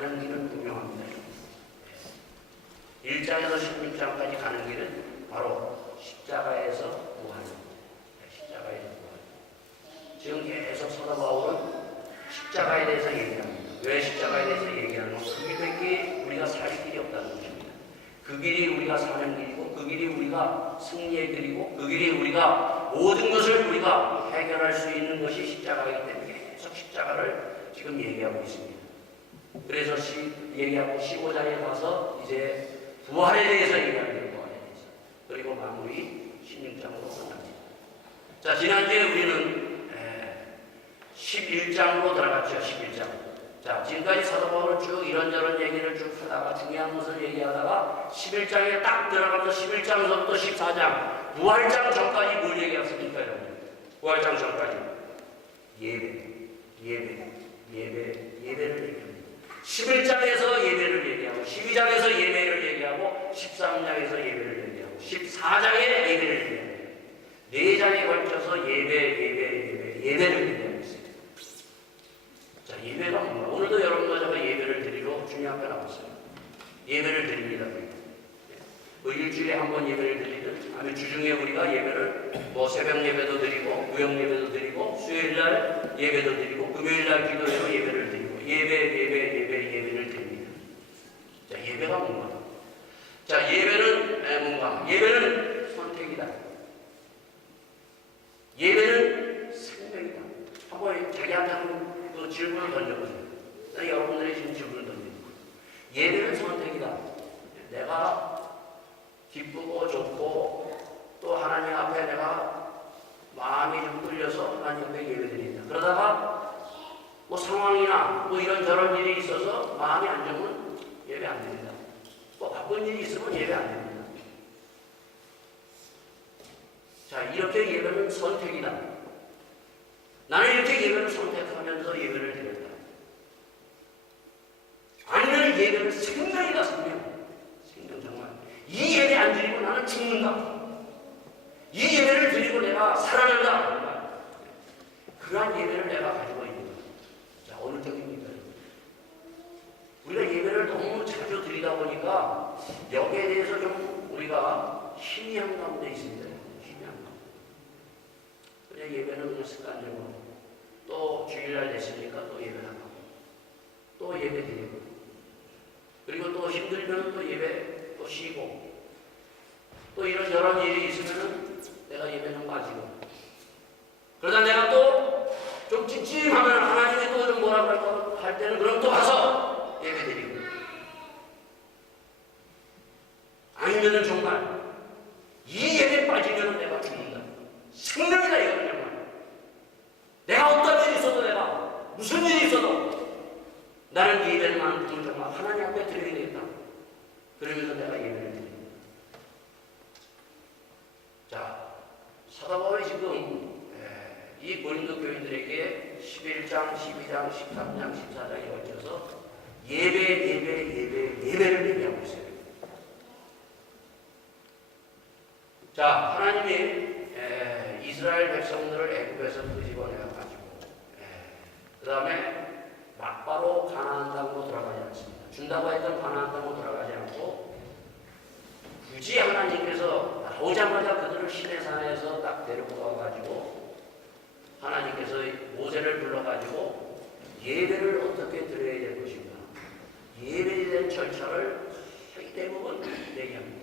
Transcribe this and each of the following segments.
가는 길은 분명합니다. 1장에서 16장까지 가는 길은 바로 십자가에서 구하는 십자가에서 구하는. 지금 계속 사도 바울은 십자가에 대해서 얘기합니다. 왜 십자가에 대해서 얘기하는 건 그 길밖에 우리가 살 길이 없다는 것입니다. 그 길이 우리가 사는 길이고 그 길이 우리가 승리의 길이고 그 길이 우리가 모든 것을 우리가 해결할 수 있는 것이 십자가이기 때문에 계속 십자가를 지금 얘기하고 있습니다. 그래서 얘기하고 15장에 가서 이제 부활에 대해서 얘기합니다. 부활에 대해서. 그리고 마무리 16장으로 끝납니다. 자, 지난주에 우리는 11장으로 들어갔죠. 11장. 자, 지금까지 사도 바울은 쭉 이런저런 얘기를 쭉 하다가 중요한 것을 얘기하다가 11장에 딱 들어가면서 11장서부터 14장 부활장 전까지 뭘 얘기했습니까? 여러분? 부활장 전까지 예배를 얘기합니다. 11장에서 예배를 얘기하고 12장에서 예배를 얘기하고 13장에서 예배를 얘기하고 14장에 예배를 얘기합니다. 4장에 걸쳐서 예배를 얘기하고 있어요. 자, 예배가 뭔가? 오늘도 여러분과 제가 예배를 드리러 주님앞에 나왔어요. 예배를 드립니다. 일주일에 한 번 예배를 드리든 아니면 주중에 우리가 예배를 새벽 예배도 드리고 무형 예배도 드리고 수요일날 예배도 드리고 금요일날 기도회로 예배를 드리고 예배를 드립니다. 자, 예배가 뭔가? 자, 예배는 뭔가? 예배는 선택이다. 예배는 생명이다. 한번 자기한테 한번 그 질문을 던져보세요. 여러분들이 지금 질문을 던집니다. 예배는 선택이다. 내가 기쁘고 좋고 또 하나님 앞에 내가 마음이 좀 끌려서 하나님 앞에 예배드린다. 그러다가 상황이나 이런저런 일이 있어서 마음이 안 좋으면 예배 안 드린다. 바쁜 일이 있으면 예배 안 드립니다. 자, 이렇게 예배는 선택이다. 나는 이렇게 예배를 선택하면서 예배를 드렸다. 아니면 예배를 생명이다. 생명 정말. 이 예배 안 드리고 나는 죽는다. 이 예배를 드리고 내가 살아난다. 그러한 예배를 내가 가지고 있는 거야. 자, 어느 쪽입니까? 우리가 예배를 너무 자주 드리다 보니까 여기에 대해서 좀 우리가 희미한 가운데 있습니다. 희미한 가운데. 그냥 예배는 그냥 습관적으로 또 주일날 됐으니까 또 예배 나가고 또 예배 드리고 그리고 또 힘들면 또 예배 또 쉬고 또 이런 일이 있으면은 내가 예배 좀 빠지고 그러다 내가 또 좀 찜찜하면 하나님이 또 좀 뭐라고 할 때는 그럼 또 가서 예배 드리고 아니면은 정말 이 예배에 빠지면은 내가 죽는다. 생명이다 이거는 정말. 내가 어떤 일이 있어도 내가 무슨 일이 있어도 나는 예배만큼은 정말 하나님 앞에 드려야 되겠다. 그러면서 내가 예배를 드립니다. 자, 사도 바울이 지금 이 고린도 교인들에게 11장, 12장, 13장, 14장에 걸쳐서 예배를 얘기하고 있어요. 자, 하나님이 이스라엘 백성들을 애굽에서 끄집어내가지고 그 다음에 막바로 가나안 땅으로 들어가지 않습니다. 준다고 했던 가나안 땅으로 들어가지 않고 굳이 하나님께서 나오자마자 그들을 시내산에서 딱 데리고 와가지고 하나님께서 모세를 불러가지고 예배를 어떻게 드려야 될 것인가 예배에 대한 절차를 대부분 얘기합니다.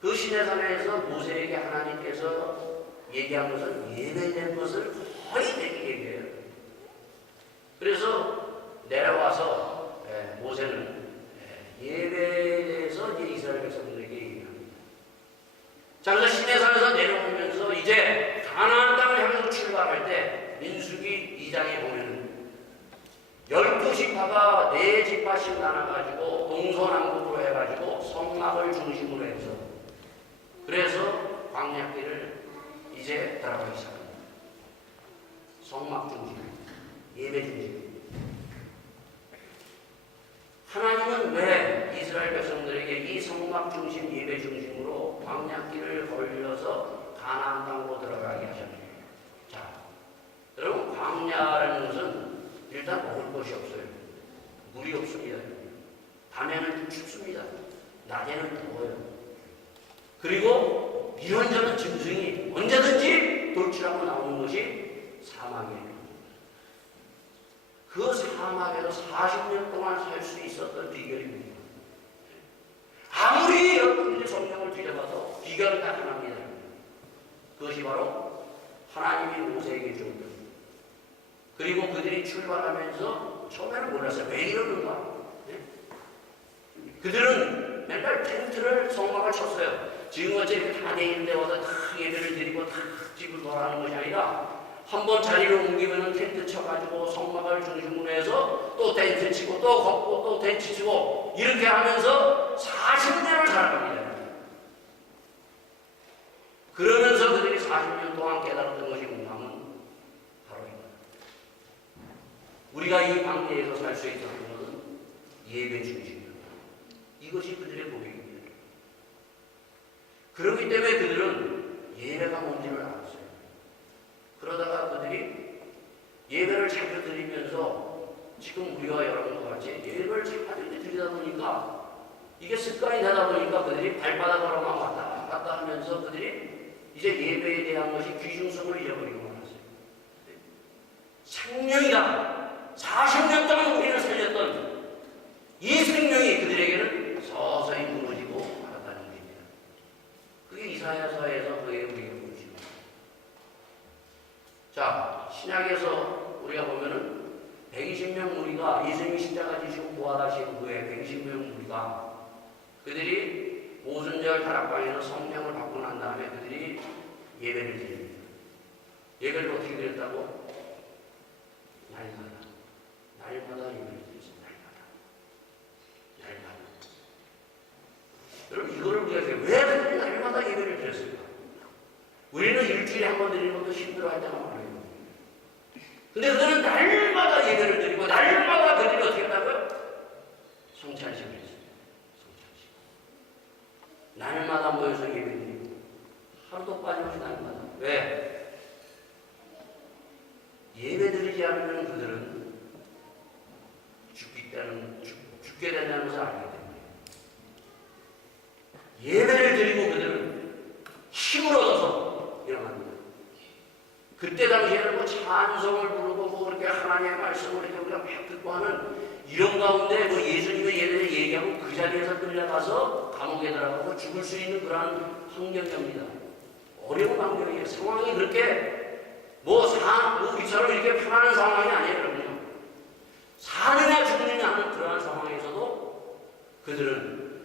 그 시내산에서 모세에게 하나님께서 얘기한 것은 예배에 대한 것을 거의 얘기해요. 그래서 내려와서 모세는 예배에 대해서 이제 이스라엘 백성들에게 얘기합니다. 자, 그래서 시내산에서 내려오면서 이제 가나안 땅을 향해서 출발할 때 민수기 2장에 보면은 12지파가 4지파씩 나눠가지고 동서남북으로 해가지고 성막을 중심으로 해서 그래서 광야길을 이제 들어가기 시작합니다. 성막 중심, 예배 중심. 하나님은 왜 이스라엘 백성들에게 이 성막 중심, 예배 중심으로 광야길을 걸려서 가나안 땅으로 들어가게 하셨느냐? 자, 여러분 광야라는 것은 일단 먹을 것이 없어요. 물이 없습니다. 밤에는 춥습니다. 낮에는 더워요. 그리고 이런저런 짐승이 언제든지 돌출하고 나오는 것이 사막이에요. 그 사막에서 40년 동안 살 수 있었던 비결입니다. 아무리 여러분들이 성경을 뒤져봐도 비결은 딱 하나입니다. 그것이 바로 하나님이 모세에게 준 것. 그리고 그들이 출발하면서 처음에는 몰랐어요. 왜 이러는가? 그들은 맨날 텐트를 성막을 쳤어요. 지금같이 이렇게 다 내있는데 와서 다 예배를 드리고 다 집을 돌아가는 것이 아니라 한번 자리를 옮기면 텐트 쳐가지고 성막을 중심으로 해서 또 텐트 치고 또 걷고 또 텐트 치고 이렇게 하면서 40년을 살아갑니다. 그러면서 그들이 40년 동안 깨달았던 것이 뭔가는 바로 이거다. 우리가 이 광야에서 살 수 있다는 것은 예배 중심입니다. 이것이 그들의 고백입니다. 그렇기 때문에 그들은 예배가 뭔지를 알았어요. 그러다가 그들이 예배를 자주 드리면서 지금 우리와 여러분과 같이 예배를 자주 드리다 보니까 이게 습관이 되다 보니까 그들이 발바닥으로만 왔다 갔다 하면서 그들이 이제 예배에 대한 것이 귀중성을 잃어버리고 말았어요. 생명이다. 40년 동안 우리를 살렸던 이 생명이 그들에게는 서서히 무너지고 말았다는 것입니다. 그게 이사야서에서 그의 우리에게 보여집니다. 자, 신약에서 우리가 보면은 120명 무리가 예수님이 십자가 지시고 부활하신 후에 120명 무리가 그들이 오순절 다락방에서 성령을 받고 난 다음에 그들이 예배를 드립니다. 예배를 어떻게 드렸다고? 날마다 예배를 드렸습니다. 날마다. 여러분 이거를 우리가 왜 날마다 예배를 드렸을까? 우리는 일주일에 한 번 드리는 것도 힘들어할 때가 많아요. 근데 그들은 날마다 예배를 드리고 날마다 그들이 어떻게 했다고요? 성찬식을 했습니다. 성찬식. 날마다 모여서 예배 드리고 하루도 빠짐없이 날마다. 왜? 예배 드리지 않으면 그들은 죽게 된다는 것을 알기 때문에 예배를 드리고 그들은 힘을 얻어서 일어납니다. 그때 당시에는 뭐 찬송을 부르고 뭐 그렇게 하나님의 말씀을 이렇게 우리가 막 듣고 하는 이런 가운데 뭐 예수님의 예배를 얘기하고 그 자리에서 끌려가서 감옥에 들어가고 죽을 수 있는 그런 환경입니다. 어려운 환경이에요. 상황이 그렇게 우리처럼 이렇게 편안한 상황이 아니에요. 사느냐 죽느냐 하는 그러한 상황에서도 그들은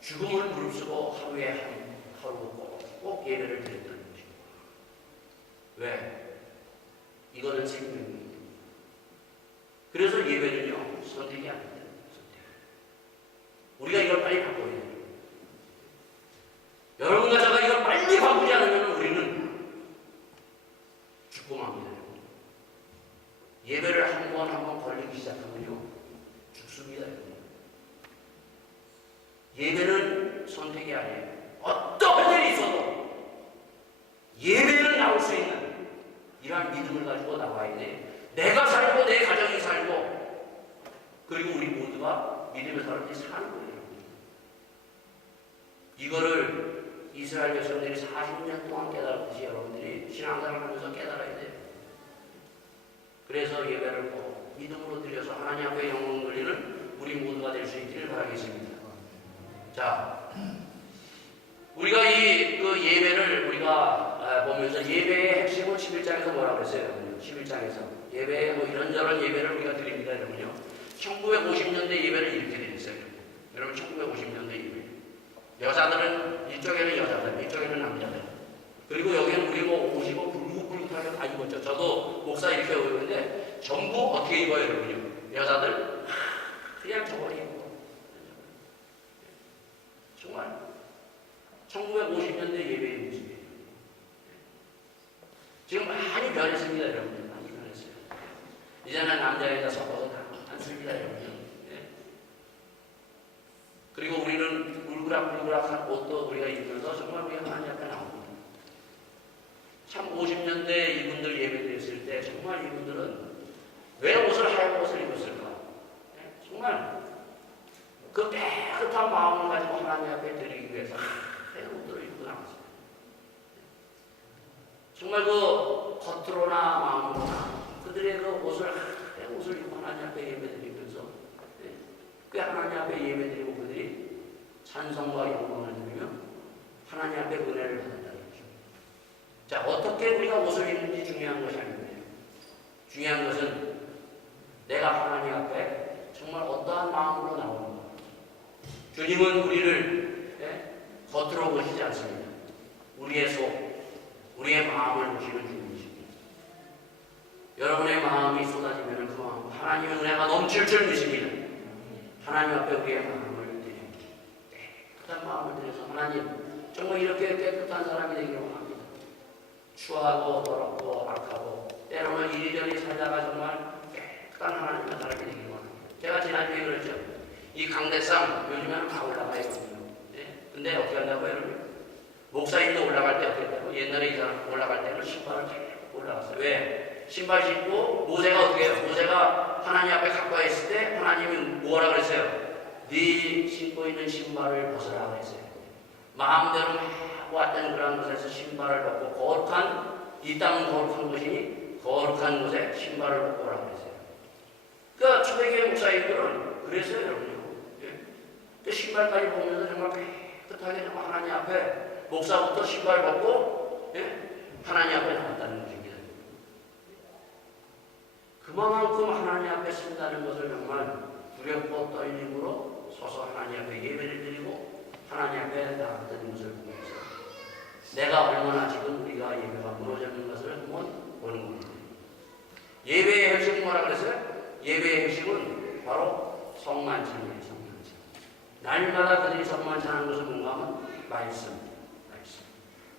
죽음을 무릅쓰고 하루에 하루 꼭 예배를 드렸다는 것입니다. 왜? 이거는 생명입니다. 그래서 예배는요, 선택이 아닙니다. 선택. 우리가 이걸 빨리 바꿔야 돼요. 여러분과 제가 이걸 빨리 바꾸지 않으면 우리는 죽고 맙니다. 예배를 한 번 걸리기 시작하면요, 죽습니다. 예배는 선택이 아니에요. 어떤 일이 있어도 예배는 나올 수 있는 이러한 믿음을 가지고 나와야 돼요. 내가 살고 내 가정이 살고 그리고 우리 모두가 믿음의 사람들이 사는 거예요. 이거를 이스라엘 백성들이 40년 동안 깨달았듯이 여러분들이 신앙생활을 하면서 깨달아야 돼요. 그래서 예배를 꼭 믿음으로 드려서 하나님 앞에 영광 돌리는 우리 모두가 될 수 있기를 바라겠습니다. 자, 우리가 그 예배를 우리가 보면서 예배의 핵심은 11장에서 뭐라고 했어요? 11장에서 예배에 뭐 이런저런 예배를 우리가 드립니다. 여러분요. 1950년대 예배를 이렇게 드렸어요. 여러분 1950년대 예배. 여자들은 이쪽에는 여자들, 이쪽에는 남자들. 그리고 여기는 우리 뭐 옷이 불긋불긋하게 다 입었죠. 저도 목사 이렇게 오는데 전부 어떻게 입어요, 여러분요? 여자들 그냥 저걸 입고. 정말 1950년대 예배의 모습이에요. 지금 많이 변했습니다, 여러분. 많이 변했어요. 이제는 남자 여자 섞어서 다 않습니다, 여러분. 네. 그리고 우리는 울그락불그락한 옷도 우리가 입으면서 정말 우리가 하나님 앞에 나옵니다. 참 50년대 이분들 예배 드렸을 때 정말 정말 이분들은 왜 옷을 하얀 옷을 입었을까? 정말 그 깨끗한 마음을 가지고 하나님 앞에 드리기 위해서 하얀 옷들을 입고 나왔어요. 정말 그 겉으로나 마음으로나 그들의 그 옷을 하얀 옷을 입고 하나님 앞에 예배드리면서 그 하나님 앞에 예배드리고 그들이 찬송과 영광을 드리며 하나님 앞에 은혜를 받는다는 거죠. 자, 어떻게 우리가 옷을 입는지 중요한 것이 아닙니다. 중요한 것은 내가 하나님 앞에 정말 어떠한 마음으로 나오는가. 주님은 우리를 겉으로 보시지 않습니다. 우리의 속, 우리의 마음을 보시는 주님이십니다. 여러분의 마음이 쏟아지면 그 마음, 하나님의 은혜가 넘칠 줄 믿습니다. 하나님 앞에 우리의 마음을 드립니다. 깨끗한 마음을 드려서 하나님, 정말 이렇게 깨끗한 사람이 되기를 원합니다. 추하고 더럽고 악하고 때로는 이리저리 살다가 정말 깨끗한 하나님의 사람이 되기를 원합니다. 제가 지난주에 그랬죠. 이 강대상 요즘에는 다 올라가야 거든요. 근데 어떻게 한다고요, 여러분? 목사님도 올라갈 때 어떻게 한다고? 옛날에 이 사람 올라갈 때는 신발을 계속 올라갔어요. 왜? 신발 신고 모세가 어떻게 해요? 모세가 하나님 앞에 가까이 있을 때 하나님이 뭐라 그랬어요? 네 신고 있는 신발을 벗으라 그랬어요. 마음대로 막 왔던 그런 곳에서 신발을 벗고 거룩한 이 땅은 거룩한 곳이니 거룩한 곳에 신발을 벗고 오라 그랬어요. 그러니까 초대교회 목사님들은 그랬어요, 여러분요. 신발까지 보면서 정말 깨끗하게 정말 하나님 앞에 목사부터 신발 벗고 하나님 앞에 나왔다는 것입니다. 그만큼 하나님 앞에 쓴다는 것을 정말 두렵고 떨림으로 서서 하나님 앞에 예배를 드리고 하나님 앞에 나왔다는 것을 보면서 내가 얼마나 지금 우리가 예배가 무너졌는 것을 한번 보는 겁니다. 예배의 핵심은 뭐라 그랬어요? 예배의 핵심은 바로 성만찬이에요. 성만찬. 날마다 그들이 성만찬하는 것은 뭔가 하면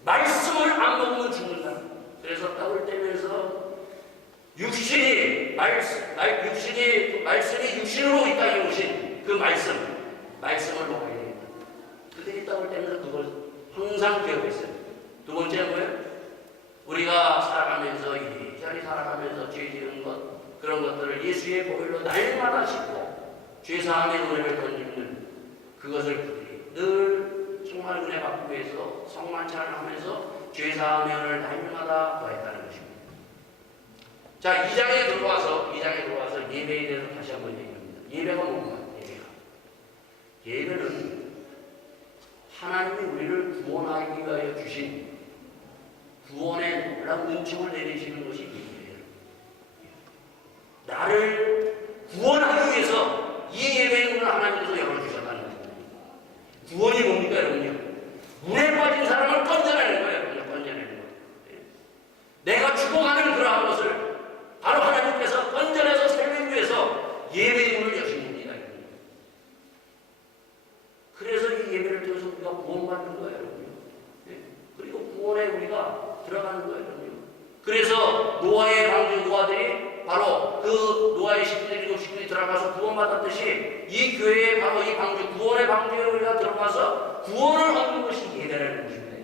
말씀을 안 먹으면 죽는다. 그래서 떡을 떼면서 말씀이 육신으로 이 땅에 오신 그 말씀을 먹어야 됩니다. 그들이 떡을 떼면서 그걸 항상 기억했어요. 두 번째는 뭐예요? 우리가 살아가면서 이리저리 살아가면서 죄 지은 것, 그런 것들을 예수의 보혈로 날마다 씻고 죄사함의 은혜를 던지는 그것을 그들이 늘 정말 은혜 받기 위해서 성만찬을 하면서 죄사함의 은혜를 날마다 더했다는 것입니다. 자, 2장에 들어와서 예배에 대해서 다시 한번 얘기합니다. 예배가 뭔가? 예배는 하나님이 우리를 구원하기 위하여 주신 구원의 놀라운 은총을 내리시는 것이 예배예요. 나를 구원하기 위해서 이 예배의 문을 하나님께서 열어주셨다는 것입니다. 구원이 뭡니까, 여러분요? 물에 빠진 사람을 건져내는 거예요, 여러분요. 건져내는 거예요. 내가 죽어가는 그러한 것을 바로 하나님께서 건져내서 살기 위해서 예배의 문을 여신 겁니다. 그래서 이 예배를 통해서 우리가 구원받는 거예요, 여러분요. 그리고 구원에 우리가 들어가는 거예요, 여러분요. 그래서 노아의 방주 노아들이 바로 그 노아의 식구들이 그 식구들이 들어가서 구원받았듯이 이 교회에 바로 이 방주 구원의 방주에 우리가 들어가서 구원을 얻는 것이 예배라는 것입니다.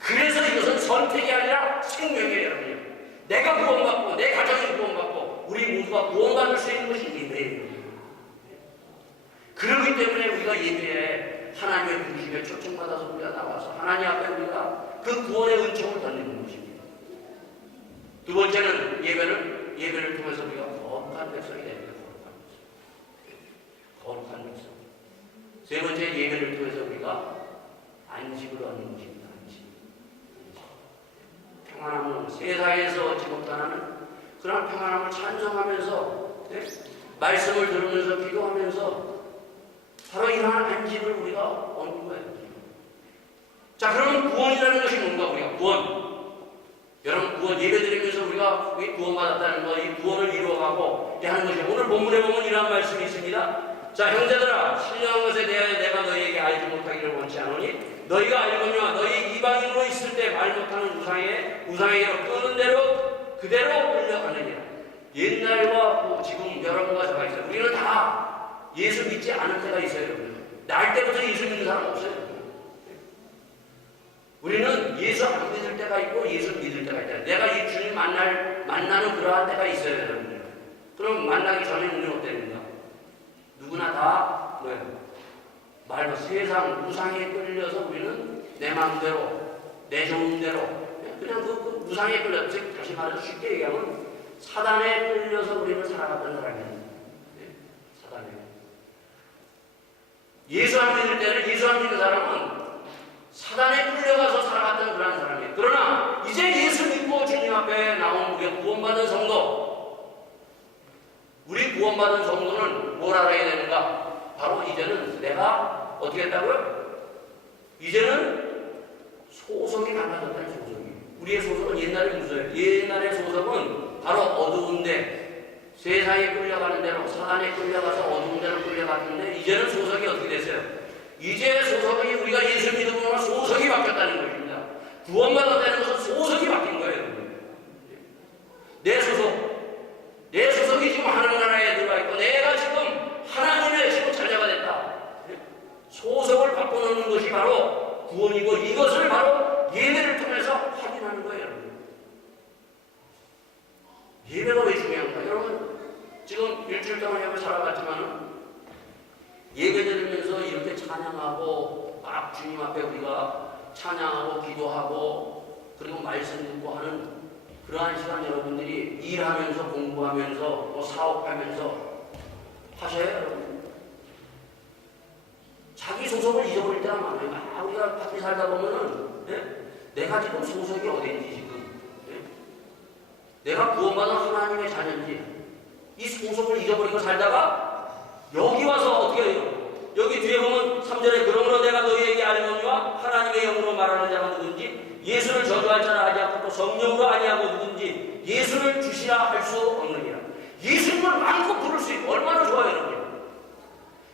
그래서 이것은 선택이 아니라 생명이에요, 여러분요. 내가 구원받고 내 가정이 구원받고 우리 모두가 구원받을 수 있는 것이 예배예요. 그렇기 때문에 우리가 예배에 하나님의 중심에 초청받아서 우리가 나와서 하나님 앞에 우리가 그 구원의 은총을 던지는 것입니다. 두 번째는 예배를 통해서 우리가 거룩한 백성이 됩니다. 거룩한 백성. 세 번째, 예배를 통해서 우리가 안식을 얻는 것입니다. 평안함을 세상에서 얻지 못하는 그런 평안함을 찬송하면서 말씀을 들으면서 기도하면서 바로 이러한 안식을 우리가 얻는 거예요. 자, 그러면 구원이라는 것이 뭔가? 우리가 구원. 여러분, 구원 예배드리면서 우리가 구원받았다는 것, 이 구원을 이루어가고 하는 것이 오늘 본문에 보면 이러한 말씀이 있습니다. 자, 형제들아, 신령한 것에 대하여 내가 너희에게 알지 못하기를 원치 않으니 너희가 알거니와 너희 이방인으로 있을 때 말 못하는 우상에게로 끄는 대로 그대로 끌려가느니라. 옛날과 지금 여러 가지가 있어요. 우리는 다 예수 믿지 않을 때가 있어요. 날 때부터 예수 믿는 사람 없어요. 우리는 예수 안 믿을 때가 있고 예수 믿을 때가 있다. 내가 이 주님 만날 만나는 그러한 때가 있어요, 여러분들. 그럼 만나기 전에 우리는 어땠는가? 누구나 다 뭐예요? 말로 세상 우상에 끌려서 우리는 내 마음대로, 내 좋은 대로 그냥 그 우상에 끌려서, 다시 말해서 쉽게 얘기하면 사단에 끌려서 우리는 살아갔던 사람이에요. 사단에. 예수 안 믿을 때는, 예수 안 믿는 사람은 사단에 끌려가서 살아갔던 그런 사람이에요. 그러나 이제 예수 믿고 주님 앞에 나온 우리가 구원받은 성도, 우리 구원받은 성도는 뭘 알아야 되는가? 바로 이제는 내가 어떻게 했다고요? 이제는 소속이 달라졌다는 소속이. 우리의 소속은 옛날에 무슨? 옛날의 소속은 바로 어두운데, 세상에 끌려가는 대로, 사단에 끌려가서 어두운 데로 끌려갔는데, 이제는 소속이 어떻게 됐어요? 이제 소속이, 우리가 예수 믿음으로 소속이 바뀌었다는 것입니다. 구원받았다는 것은 소속이 바뀐 거예요. 내 소속이 지금 하나님 나라에 들어가 있고, 내가 지금 하나님의 지금 자녀가 됐다. 소속을 바꿔놓는 것이 바로 구원이고, 이것을 바로 예배를 통해서 확인하는 거예요, 여러분. 예배가 왜 중요한가? 여러분, 지금 일주일 동안 예배 살아갔지만, 예배 드리면서 이렇게 찬양하고, 막 주님 앞에 우리가 찬양하고, 기도하고, 그리고 말씀 듣고 하는 그러한 시간 여러분들이 일하면서, 공부하면서, 또 사업하면서 하셔요, 여러분. 자기 소속을 잊어버릴 때가 많아요. 우리가 밖에 살다 보면은, 내가 지금 소속이 어딘지 지금, 내가 구원받은 하나님의 자녀인지, 이 소속을 잊어버리고 살다가 여기 와서 어떻게 해요? 여기 뒤에 보면 3절에 그러므로 내가 너희에게 알거니와 하나님의 영으로 말하는 자가 누군지, 예수를 저주할 자라 하지 않고 또 성령으로 아니하고 누군지 예수를 주시라 할 수 없느니라. 예수님을 마음껏 부를 수 있고 얼마나 좋아요, 여러분.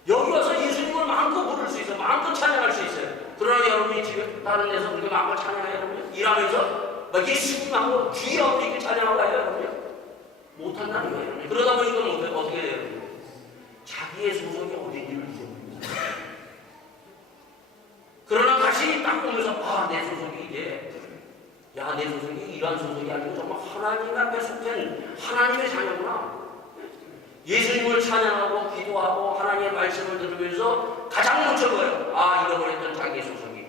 여기 와서 예수님을 마음껏 부를 수 있어요. 마음껏 찬양할 수 있어요. 그러나 여러분이 집에 다른 데서 우리가 마음껏 찬양해요, 여러분. 일하면서 막 예수님하고 주여 이렇게 찬양하고 가요, 여러분. 못한다는 거예요, 여러분. 그러다 보니까 어떻게 해요, 여러분? 자기의 소속이 어딘지를 잊어버립니다. 그러나 다시 딱 보면서 내 소속이 이제, 내 소속이 이러한 소속이 아니고 정말 하나님 앞에 속한 하나님의 자녀구나. 예수님을 찬양하고 기도하고 하나님의 말씀을 들으면서 가장 먼저 뭐예요? 잃어버렸던 자기의 소속이.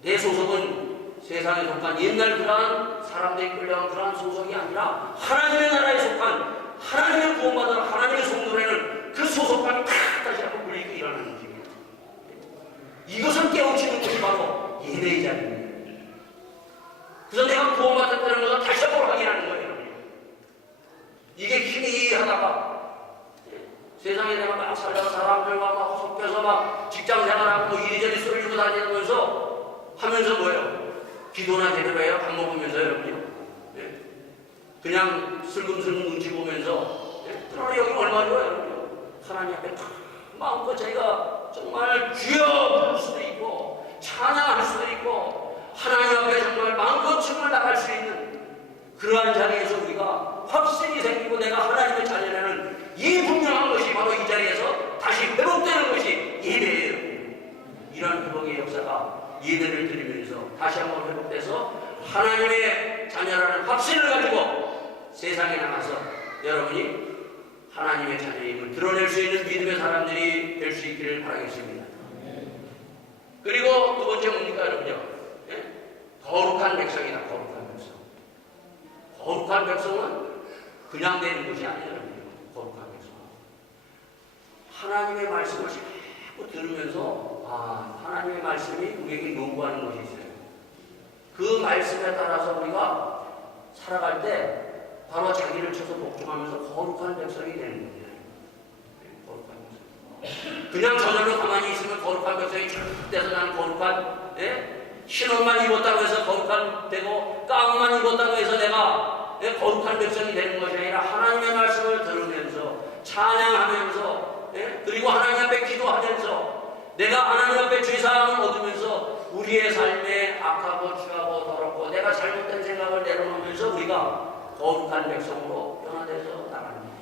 내 소속은 세상에 속한 옛날 그러한 사람들이 끌려간 그러한 소속이 아니라 하나님의 나라에 속한, 하나님의 구원받은 하나님의 성도라는 그 소속감이 다시 한번 물리고 일어나는 것입니다. 이것을 깨우치는 것이 바로 예배의 자리입니다. 그래서 내가 구원받았다는 것을 다시 한번 확인하는 거예요. 이게 희미하다가 세상에 내가 막 살다가 사람들과 막 섞여서 막 직장 생활하고 이리저리 쏠리고 다니면서 하면서 뭐예요? 기도나 제대로 해요? 밥 먹으면서 여러분요. 그냥 슬금슬금 눈치 보면서. 그러나 여기 얼마 좋아요, 여러분요. 하나님 앞에 마음껏 자기가 정말 주여 부를 수도 있고 찬양할 수도 있고 하나님 앞에 정말 마음껏 춤을 나갈 수 있는 그러한 자리에서 우리가 확신이 생기고 내가 하나님의 자녀라는 이 분명한 것이 바로 이 자리에서 다시 회복되는 것이 예배예요. 이런 회복의 역사가 예배를 드리면서 다시 한번 회복돼서 하나님의 자녀라는 확신을 가지고 세상에 나가서 여러분이 하나님의 자녀임을 드러낼 수 있는 믿음의 사람들이 될 수 있기를 바라겠습니다. 그리고 두 번째 뭡니까, 여러분요? 거룩한 백성이다. 거룩한 백성. 거룩한 백성은 그냥 되는 것이 아니에요, 여러분요. 거룩한 백성. 하나님의 말씀을 자꾸 들으면서 하나님의 말씀이 우리에게 요구하는 것이 있어요. 그 말씀에 따라서 우리가 살아갈 때 바로 자기를 쳐서 복종하면서 거룩한 백성이 되는 겁니다. 거룩한 백성. 그냥 저절로 가만히 있으면 거룩한 백성이 쭉 돼서 나는 거룩한, 흰옷만 입었다고 해서 거룩한 되고 가운만 입었다고 해서 내가 거룩한 백성이 되는 것이 아니라 하나님의 말씀을 들으면서 찬양하면서 그리고 하나님 앞에 기도하면서 내가 하나님 앞에 죄사함을 얻으면서 우리의 삶에 악하고 추하고 더럽고 내가 잘못된 생각을 내려놓으면서 우리가 거룩한 백성으로 변화돼서 나갑니다.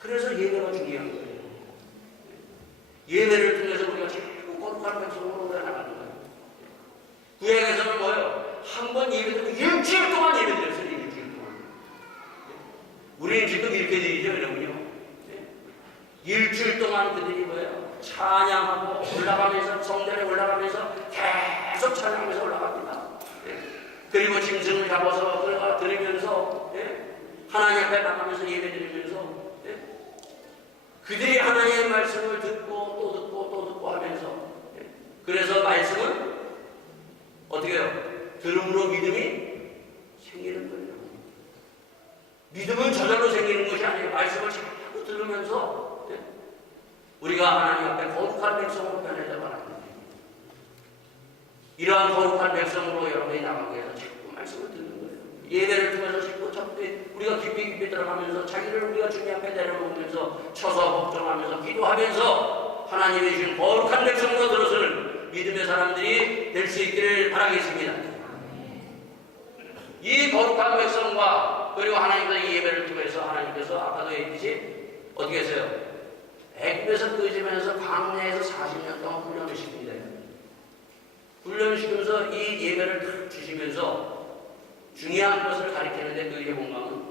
그래서 예배가 중요한 거예요. 예배를 통해서 우리가 자꾸 거룩한 백성으로 나가는 거예요. 구약에서는 뭐예요? 한 번 예배드리고 일주일 동안 예배드렸어요. 일주일 동안. 우리는 지금 이렇게 드리죠, 여러분요. 일주일 동안 그들이 뭐예요? 찬양하고 올라가면서, 성전에 올라가면서 계속 찬양하면서 올라갑니다. 그리고 짐승을 잡아서 그가 드리면서, 하나님 앞에 나가면서 예배 드리면서, 그들이 하나님의 말씀을 듣고 또 듣고 또 듣고 하면서, 그래서 말씀은 어떻게 해요? 들음으로 믿음이 생기는 거예요. 믿음은 저절로 생기는 것이 아니에요. 말씀을 자꾸 들으면서 우리가 하나님 앞에 거룩한 백성으로 변해져가는 거예요. 이러한 거룩한 백성으로 여러분이 나가기 위해서 자꾸 말씀을 듣는 거예요. 예배를 통해서 자꾸 우리가 깊이 들어가면서 자기를 우리가 주님 앞에 내려놓으면서 쳐서 걱정하면서 기도하면서 하나님의 주신 거룩한 백성으로 들어서는 믿음의 사람들이 될 수 있기를 바라겠습니다. 이 거룩한 백성과 그리고 하나님께서 이 예배를 통해서 하나님께서 아까도 얘기했듯이 어떻게 했어요? 애굽에서 끄집어내서 광야에서 40년 동안 훈련을 시킵니다. 훈련을 시키면서 이 예배를 다 주시면서 중요한 것을 가리키는데 그게 뭔가는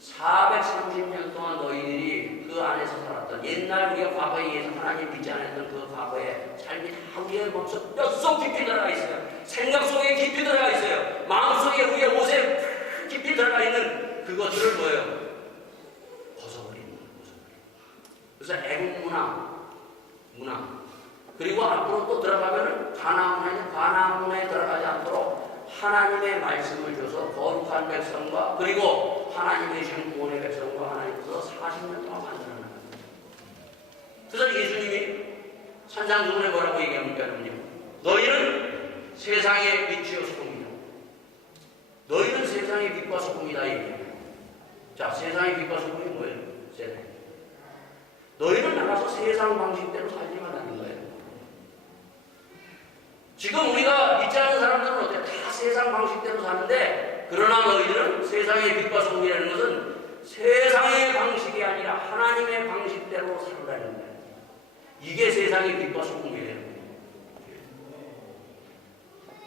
430년 동안 너희들이 그 안에서 살았던 옛날 우리가 과거에 의해서 하나님 믿지 않았던 그 과거의 삶이 다 우리의 몸속 뼛속 깊이 들어가 있어요. 생각 속에 깊이 들어가 있어요. 마음속에 우리의 옷에 깊이 들어가 있는 그것들을 뭐예요? 벗어버리는 거예요. 그래서 애국 문화 그리고 앞으로 또 들어가면은 가나안 문화에 들어가지 않도록 하나님의 말씀을 줘서 거룩한 백성과 그리고 하나님의 지금 구원의 백성과 하나님께서 40년 동안 만들어내는 거예요. 그래서 예수님이 산상수훈에 뭐라고 얘기합니까, 여러분요? 너희는 세상의 빛이요 소금이다. 너희는 세상의 빛과 소금이다 얘기해요. 자, 세상의 빛과 소금이 뭐예요? 세상. 너희는 나가서 세상 방식대로 살지 말라는 거예요. 지금 우리가 믿지 않는 사람들은 어때요? 다 세상 방식대로 사는데 그러나 너희들은 세상의 빛과 소금이라는 것은 세상의 방식이 아니라 하나님의 방식대로 살라는 거예요. 이게 세상의 빛과 소금이에요.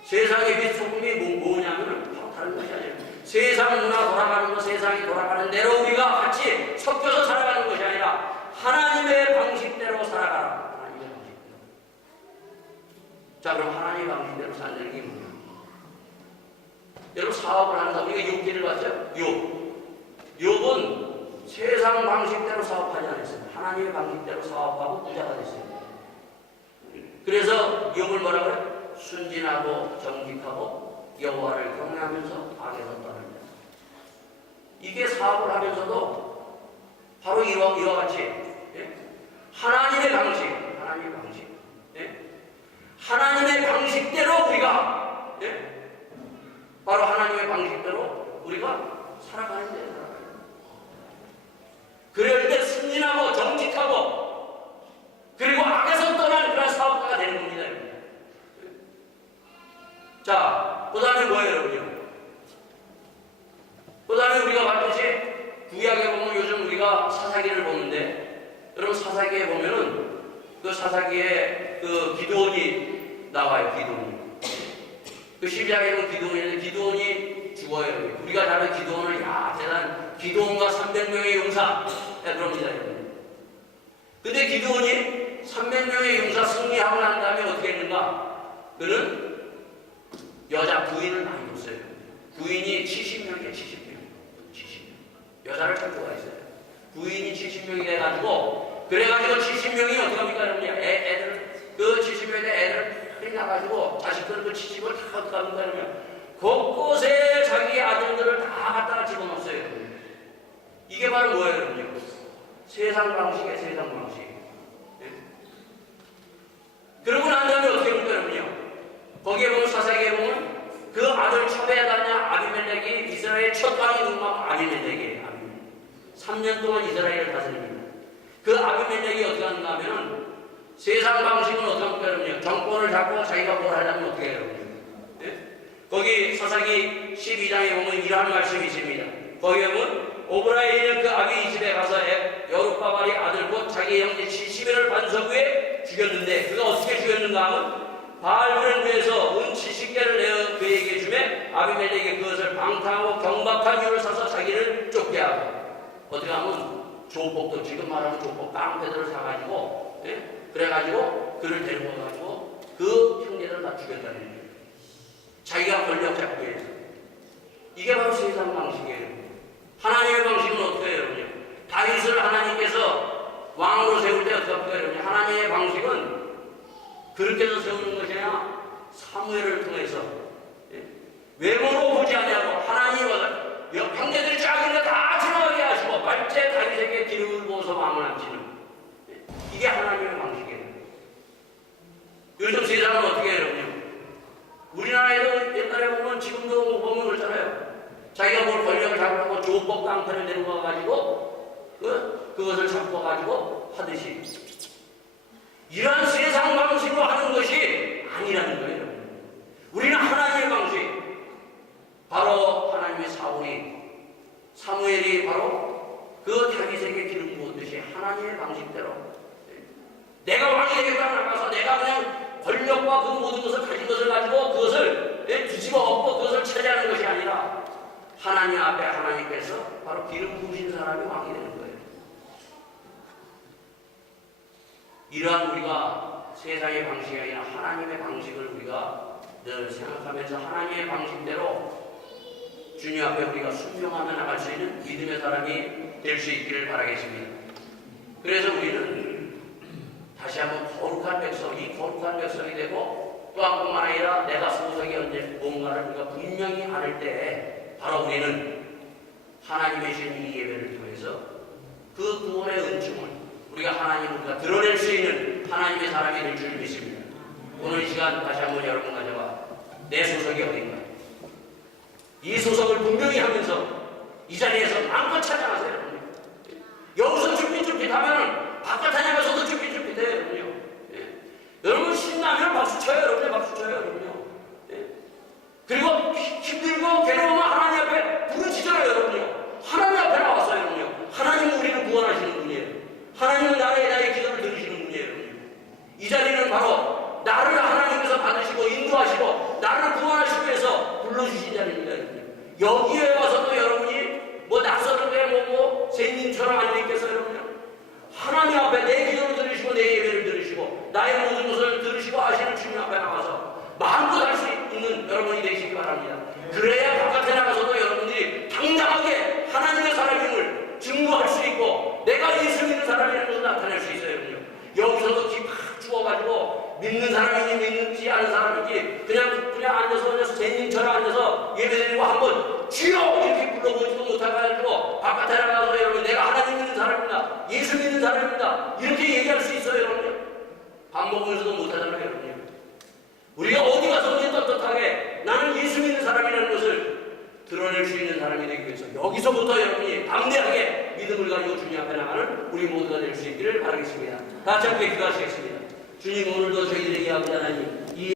세상의 빛, 소금이 뭐냐면 바로 다른 것이 아니에요. 세상 문화 돌아가는 거, 세상이 돌아가는 대로 우리가 같이 섞여서 살아가는 것이 아니라 하나님의 방식대로 살아가라. 하나님의 방식대로. 자, 그럼 하나님의 방식대로 사는 게 뭐예요? 여러분 사업을 하는 사람, 우리가 욥기를 봤죠? 욥은 세상 방식대로 사업하지 않았어요. 하나님의 방식대로 사업하고 부자가 됐어요. 그래서 욥을 뭐라 그래요? 순진하고 정직하고 여호와를 경외하면서 악에서 떠납니다. 이게 사업을 하면서도 바로 이와 같이 하나님의 방식, 하나님의 방식대로 우리가 바로 하나님의 방식대로 우리가 살아가는 데요. 그럴 때 순진하고 정직하고 그리고 악에서 떠난 그런 사업가가 되는 겁니다. 자, 그 다음에 뭐예요, 여러분요? 그 다음에 우리가 봤듯이 구약에 보면 요즘 우리가 사사기를 보는데 여러분 사사기에 보면은 그 사사기에 그 기드온이 나와요. 그 12장에 보면 기드온이 죽어요. 우리가 잘 아는 기드온을 대단 기드온과 300명의 용사 그럽니다. 근데 기드온이 300명의 용사 승리하고 난 다음에 어떻게 했는가? 그는 여자 부인을 많이 뒀어요. 부인이 70명이에요. 70명. 여자를 잘 좋아했어요. 부인이 70명이 돼가지고 그래가지고 70명이 어떻게 합니까? 애들 그 70명의 애들 나가지고 자식들 그 70을 다 어떻게 합니까? 그러면 곳곳에 자기 아들들을 다 갖다가 집어넣었어요. 이게 바로 뭐예요, 여러분요? 세상 방식이에요, 세상 방식. 그러고 난 다음에 어떻게 합니까, 여러분요? 거기에 보면 사사기에 보면 그 아들 첩에다냐 아비멜렉이 이스라엘 첫 왕이 누구냐면 아비멜렉이에요. 3년 동안 이스라엘을 다스립니다. 그 아비멜렉이 어떻게 하는가 하면은 세상 방식은 어떻게 합니까, 여러분요? 정권을 잡고 자기가 뭘 하려면 어떻게 해요, 여러분요? 거기 사사기 12장에 보면 이러한 말씀이 있습니다. 거기에 보면 오브라이는 그 아비 집에 가서 여룻바발의 아들 곧 자기 형제 70일을 반석 위에 죽였는데 그가 어떻게 죽였는가 하면 바알브렌드에서 은 70개를 내어 그에게 주매 아비멜렉이 그것을 방탕하고 경박한 유를 사서 자기를 쫓게 하고 어떻게 하면 조폭도 지금 말하는 조폭 깡패들을 사가지고 그래가지고 그를 데리고 가가지고 그 형제들을 다 죽였다는 얘기예요. 자기가 권력 잡기 위해서. 이게 바로 세상 방식이에요. 하나님의 방식은 어떻게 해요, 여러분요? 다윗을 하나님께서 왕으로 세울 때 어떻게 해요, 여러분요? 하나님의 방식은 그렇게 해서 세우는 것이 아니라 사무엘을 통해서 외모로 보지 않냐고 하나님이 형제들이 작은 거 다 지나가게 하시고 말째 다윗에게 기름을 부어서 마음을 안치는 이게 하나님의 방식이에요. 요즘 세상은 어떻게 해요, 여러분요? 우리나라에도 옛날에 보면 지금도 보면 그렇잖아요. 자기가 뭘 권력을 잡으려고 조법 깡패를 데리고 가가지고 그것을 잡고 가지고 하듯이 이런 세상 방식으로 하는 것이 아니라는 거예요. 우리는 하나님의 방식, 바로 하나님의 사무엘이 바로 그 다윗에게 기름 부었듯이 하나님의 방식대로 내가 왕이 되겠다고 나가서 내가 그냥 권력과 그 모든 것을 가진 것을 가지고 그것을 뒤집어 엎고 그것을 차지하는 것이 아니라 하나님 앞에 하나님께서 바로 기름 부으신 사람이 왕이 되는 거예요. 이러한 우리가 세상의 방식이 아니라 하나님의 방식을 우리가 늘 생각하면서 하나님의 방식대로 주님 앞에 우리가 순종하며 나갈 수 있는 믿음의 사람이 될 수 있기를 바라겠습니다. 그래서 우리는 다시 한번 거룩한 백성이 거룩한 백성이 되고 또 한 뿐만 아니라 내가 소속이 언제 뭔가를 우리가 분명히 알을 때 바로 우리는 하나님의 주신 이 예배를 통해서 그 구원의 은총을 우리가 우리가 드러낼 수 있는 하나님의 사람이 될 줄 믿습니다. 오늘 이 시간 다시 한번 여러분 가져와 내 소속이 어딘가 이 소속을 분명히 하면서 이 자리에서 마음껏 찬양하세요. 여기서 쭈삣쭈삣하면 바깥 찬양에서도 쭈삣쭈삣해요. 여러분요. 여러분 신나면 박수 쳐요. 여러분요. 박수 쳐요. 여러분요. 그리고 힘들고 괴로우면 하나님 앞에 부르짖어요. 여러분요. 하나님 앞에 나왔어요. 여러분요. 하나님은 우리를 구원하시는 분이에요. 하나님은 나의 기도를 들으시는 분이에요. 여러분요. 이 자리는 바로 나를 하나님께서 받으시고 인도하시고 나를 구원하시기 위해서 불러주신 자리입니다. 여러분요. 여기에 와서도 여러분이 뭐 낯설은데 뭐仙인처럼 앉아있겠어요. 여러분요. 하나님 앞에 내 기도를 들으시고 내 예배를 들으시고 나의 모든 것을 들으시고 아시는 주님 앞에 나가서 마음껏 할 수 있는 여러분이 되시기 바랍니다. 그래야 바깥에 나가서도 여러분들이 당당하게 하나님의 사람임을 증거할 수 있고 내가 예수 믿는 사람이라는 것을 나타낼 수 있어요. 여러분요. 여기서도 기 팍 주어가지고 믿는 사람이니 믿지 않은 사람이니 그냥 앉아서仙인처럼 앉아서 예배드리고 한번 주여 이렇게 불러보지도 못해가지고 바깥에 나가서 여러분 내가 하나님 믿는 사람입니다. 예수 믿는 사람입니다. 이렇게 얘기할 수 있어요. 여러분. 밥 먹으면서도 못하잖아요. 여러분. 우리가 어디 가서 떳떳하게 나는 예수 믿는 사람이라는 것을 드러낼 수 있는 사람이 되기 위해서 여기서부터 여러분이 담대하게 믿음을 가지고 주님 앞에 나가는 우리 모두가 될 수 있기를 바라겠습니다. 다 함께 기도하시겠습니다. 주님 오늘도 저희들에게 아버지 하나님